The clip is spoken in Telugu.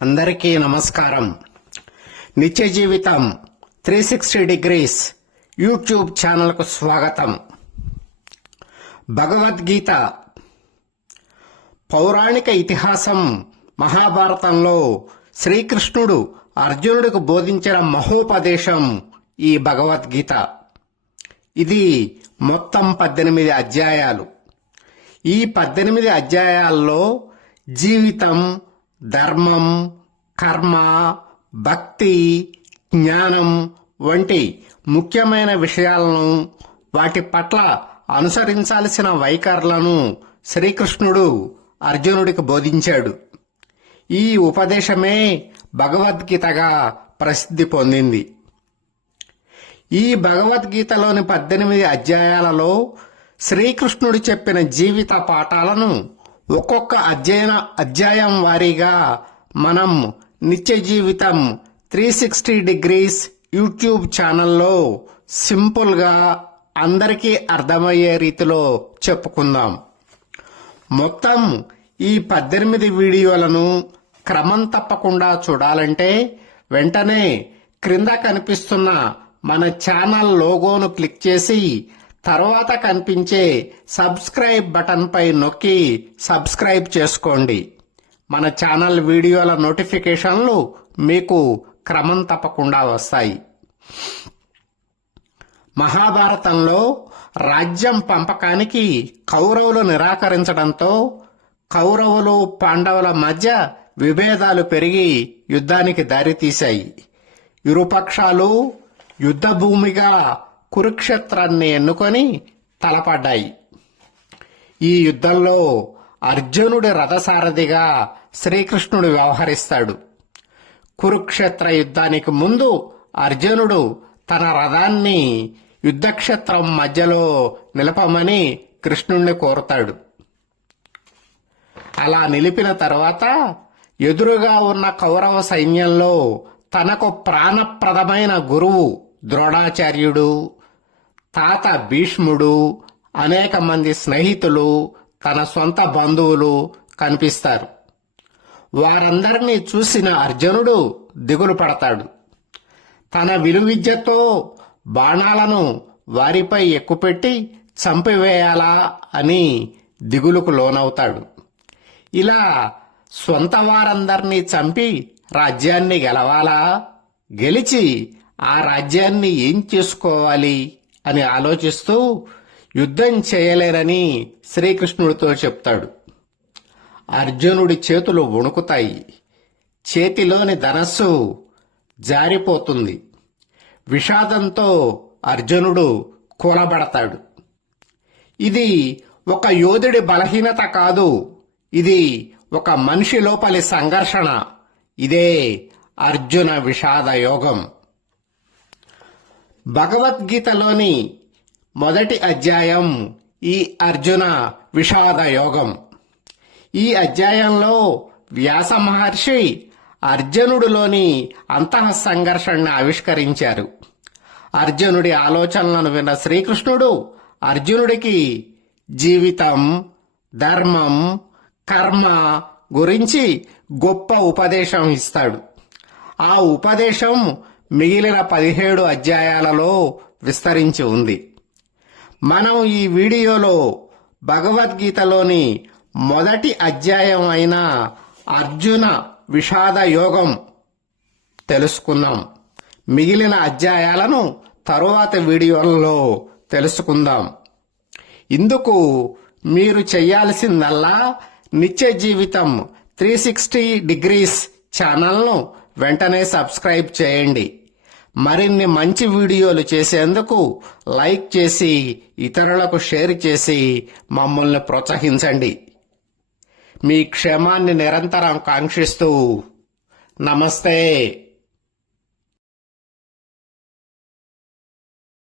అందరికీ నమస్కారం. నిత్య జీవితం 360 డిగ్రీస్ యూట్యూబ్ ఛానల్కు స్వాగతం. భగవద్గీత పౌరాణిక ఇతిహాసం. మహాభారతంలో శ్రీకృష్ణుడు అర్జునుడికి బోధించిన మహోపదేశం ఈ భగవద్గీత. ఇది మొత్తం 18 అధ్యాయాలు. ఈ 18 అధ్యాయాల్లో జీవితం, ధర్మం, కర్మ, భక్తి, జ్ఞానం వంటి ముఖ్యమైన విషయాలను, వాటి పట్ల అనుసరించాల్సిన వైఖరులను శ్రీకృష్ణుడు అర్జునుడికి బోధించాడు. ఈ ఉపదేశమే భగవద్గీతగా ప్రసిద్ధి పొందింది. ఈ భగవద్గీతలోని 18 అధ్యాయాలలో శ్రీకృష్ణుడు చెప్పిన జీవిత పాఠాలను ఒక్కొక్క అధ్యాయం వారీగా మనం నిత్య జీవితం 360 డిగ్రీస్ యూట్యూబ్ ఛానల్లో సింపుల్గా అందరికీ అర్థమయ్యే రీతిలో చెప్పుకుందాం. మొత్తం ఈ 18 వీడియోలను క్రమం తప్పకుండా చూడాలంటే వెంటనే క్రింద కనిపిస్తున్న మన ఛానల్ లోగోను క్లిక్ చేసి తర్వాత కనిపించే సబ్స్క్రైబ్ బటన్ పై నొక్కి సబ్స్క్రైబ్ చేసుకోండి. మన ఛానల్ వీడియోల నోటిఫికేషన్లు మీకు క్రమం తప్పకుండా వస్తాయి. మహాభారతంలో రాజ్యం పంపకానికి కౌరవులు నిరాకరించడంతో కౌరవులు, పాండవుల మధ్య విభేదాలు పెరిగి యుద్ధానికి దారితీశాయి. ఇరుపక్షాలు యుద్ధభూమిగా కురుక్షేత్రాన్ని ఎన్నుకొని తలపడ్డాయి. ఈ యుద్ధంలో అర్జునుడి రథసారథిగా శ్రీకృష్ణుడు వ్యవహరిస్తాడు. కురుక్షేత్ర యుద్ధానికి ముందు అర్జునుడు తన రథాన్ని యుద్ధక్షేత్రం మధ్యలో నిలపమని కృష్ణుణ్ణి కోరుతాడు. అలా నిలిపిన తర్వాత ఎదురుగా ఉన్న కౌరవ సైన్యంలో తనకు ప్రాణప్రదమైన గురువు ద్రోణాచార్యుడు, తాత భీష్ముడు, అనేక మంది స్నేహితులు, తన సొంత బంధువులు కనిపిస్తారు. వారందరినీ చూసిన అర్జునుడు దిగులు పడతాడు. తన విలువిద్యతో బాణాలను వారిపై ఎక్కుపెట్టి చంపివేయాలా అని దిగులుకు లోనవుతాడు. ఇలా సొంత వారందరినీ చంపి రాజ్యాన్ని గెలవాలా, గెలిచి ఆ రాజ్యాన్ని ఏం చేసుకోవాలి అని ఆలోచిస్తూ యుద్ధం చేయలేరని శ్రీకృష్ణుడితో చెప్తాడు. అర్జునుడి చేతులు వణుకుతాయి. చేతిలోని ధనస్సు జారిపోతుంది. విషాదంతో అర్జునుడు కూలబడతాడు. ఇది ఒక యోధుడి బలహీనత కాదు, ఇది ఒక మనిషి లోపలి సంఘర్షణ. ఇదే అర్జున విషాద యోగం. భగవద్గీతలోని మొదటి అధ్యాయం ఈ అర్జున విషాద యోగం. ఈ అధ్యాయంలో వ్యాస మహర్షి అర్జునుడిలోని అంతః సంఘర్షణను ఆవిష్కరించారు. అర్జునుడి ఆలోచనలను విన్న శ్రీకృష్ణుడు అర్జునుడికి జీవితం, ధర్మం, కర్మ గురించి గొప్ప ఉపదేశం ఇస్తాడు. ఆ ఉపదేశం మిగిలిన 17 అధ్యాయాలలో విస్తరించి ఉంది. మనం ఈ వీడియోలో భగవద్గీతలోని మొదటి అధ్యాయం అయిన అర్జున విషాద యోగం తెలుసుకున్నాం. మిగిలిన అధ్యాయాలను తరువాతి వీడియోలలో తెలుసుకుందాం. ఇందుకు మీరు చేయాల్సిందల్లా నిత్య జీవితం 360 డిగ్రీస్ ఛానల్ను వెంటనే సబ్స్క్రైబ్ చేయండి. మరిన్ని మంచి వీడియోలు చేసేందుకు లైక్ చేసి ఇతరులకు షేర్ చేసి మమ్మల్ని ప్రోత్సహించండి. మీ క్షేమాన్ని నిరంతరం కాంక్షిస్తూ నమస్తే.